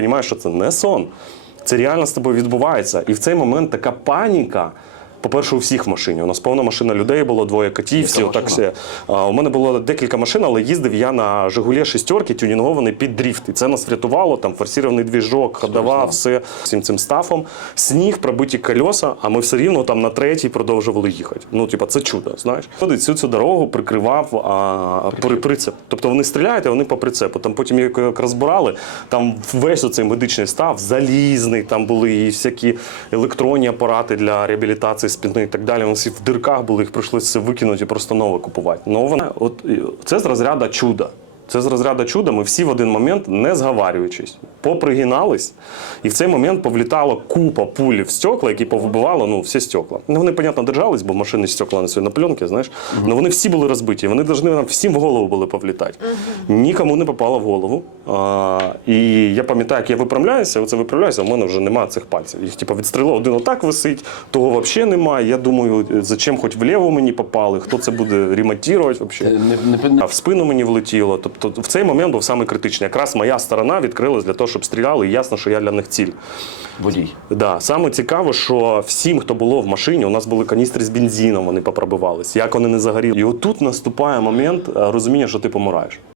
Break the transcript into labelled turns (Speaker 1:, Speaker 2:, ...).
Speaker 1: розумієш, що це не сон. Це реально з тобою відбувається. І в цей момент така паніка. По-перше, у всіх в машині. У нас повна машина людей було, двоє котів, всі отак все. А, у мене було декілька машин, але їздив я на Жигулі шістерки, тюнінгований під дріфт. І це нас врятувало. Там форсірований двіжок, ходова, все всім цим стафом. Сніг, пробиті кольоса, а ми все рівно там на третій продовжували їхати. Ну, типа, це чудо, знаєш. Ходить всю цю дорогу прикривав а, при, прицеп. Тобто вони стріляють, а вони по прицепу. Там потім як, як розбирали, там весь оцей медичний став, залізний, там були і всякі електронні апарати для реабілітації спини і так далі. Вони всі в дирках були, їх прийшлося все викинути і просто нове купувати. Ну, вона, от, це з розряду чуда. Це з розряду чуда. Ми всі в один момент, не зговарюючись, попригинались, і в цей момент повлітала купа пуль в стекла, які повибивали ну, всі стекла. Ну, вони, понятно, держались, бо машини стекла на на пленки, знаєш. Але вони всі були розбиті. Вони повинні нам всім в голову були повлітати. Нікому не попало в голову. А, і я пам'ятаю, як я виправляюся, оце виправляюся, а в мене вже немає цих пальців. Їх типу, відстрілило, один отак висить, того взагалі немає. Я думаю, зачем хоч вліво мені попали, хто це буде ремонтувати взагалі.
Speaker 2: Не, не,
Speaker 1: А в спину мені влетіло. Тобто в цей момент був саме критичний. Якраз моя сторона відкрилась для того, щоб стріляли, і ясно, що я для них ціль.
Speaker 2: водій.
Speaker 1: Да, саме цікаво, що всім, хто було в машині, у нас були каністри з бензином, вони попробувались. Як вони не загоріли. І отут наступає момент е, розуміння, що ти помираєш.